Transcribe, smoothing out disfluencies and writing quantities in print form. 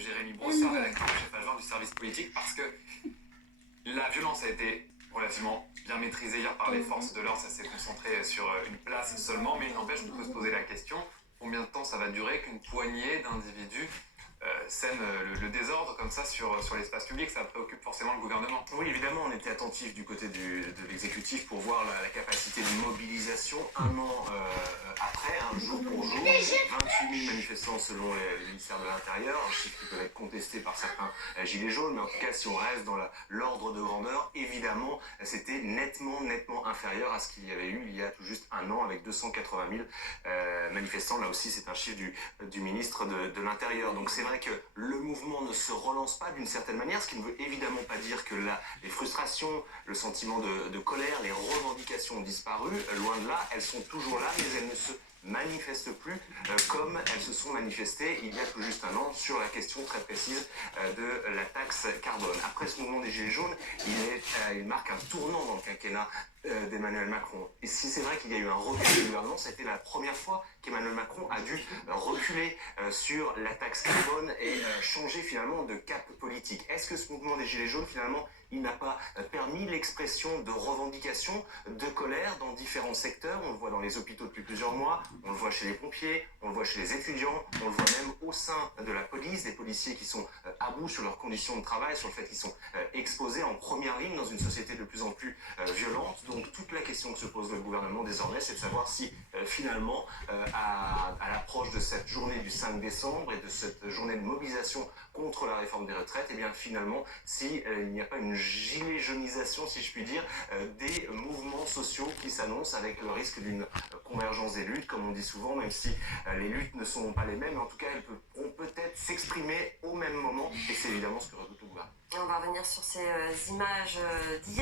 Jérémy Brossard, rédacteur en chef adjoint du service politique, parce que la violence a été relativement bien maîtrisée hier par les forces de l'ordre. Ça s'est concentré sur une place seulement, mais il n'empêche qu'on peut se poser la question combien de temps ça va durer qu'une poignée d'individus sème le désordre comme ça sur l'espace public. Ça préoccupe forcément le gouvernement. Oui, évidemment, on était attentif du côté de l'exécutif pour voir la capacité de mobilisation un an après, jour pour jour. 28 000 manifestants selon le ministère de l'Intérieur, un chiffre qui peut être contesté par certains gilets jaunes, mais en tout cas, si on reste dans l'ordre de grandeur, évidemment, c'était nettement inférieur à ce qu'il y avait eu il y a tout juste un an avec 280 000 manifestants. Là aussi, c'est un chiffre du ministre de l'Intérieur. Donc c'est vrai que le mouvement ne se relance pas d'une certaine manière, ce qui ne veut évidemment pas dire que les frustrations, le sentiment de colère, les revendications ont disparu. Loin de là, elles sont toujours là, mais elles ne se manifestent plus comme elles se sont manifestées il y a tout juste un an sur la question très précise de la taxe carbone. Après ce mouvement des Gilets jaunes, il marque un tournant dans le quinquennat d'Emmanuel Macron. Et si c'est vrai qu'il y a eu un recul du gouvernement, c'était la première fois qu'Emmanuel Macron a dû reculer sur la taxe carbone et changer finalement de cap politique. Est-ce que ce mouvement des Gilets jaunes, finalement, il n'a pas permis l'expression de revendications, de colère dans différents secteurs? On le voit dans les hôpitaux depuis plusieurs mois, on le voit chez les pompiers, on le voit chez les étudiants, on le voit même au sein de la police, des policiers qui sont à bout sur leurs conditions de travail, sur le fait qu'ils sont exposés en première ligne dans une société de plus en plus violente. Donc toute la question que se pose le gouvernement désormais, c'est de savoir si finalement, à l'approche de cette journée du 5 décembre et de cette journée de mobilisation contre la réforme des retraites, et bien finalement, si il n'y a pas une gilet jaunisation, si je puis dire, des mouvements sociaux qui s'annoncent avec le risque d'une convergence des luttes, comme on dit souvent, même si les luttes ne sont pas les mêmes, mais en tout cas, elles pourront peut-être s'exprimer au même moment, et c'est évidemment ce que redoute le gouvernement. On va revenir sur ces images d'hier.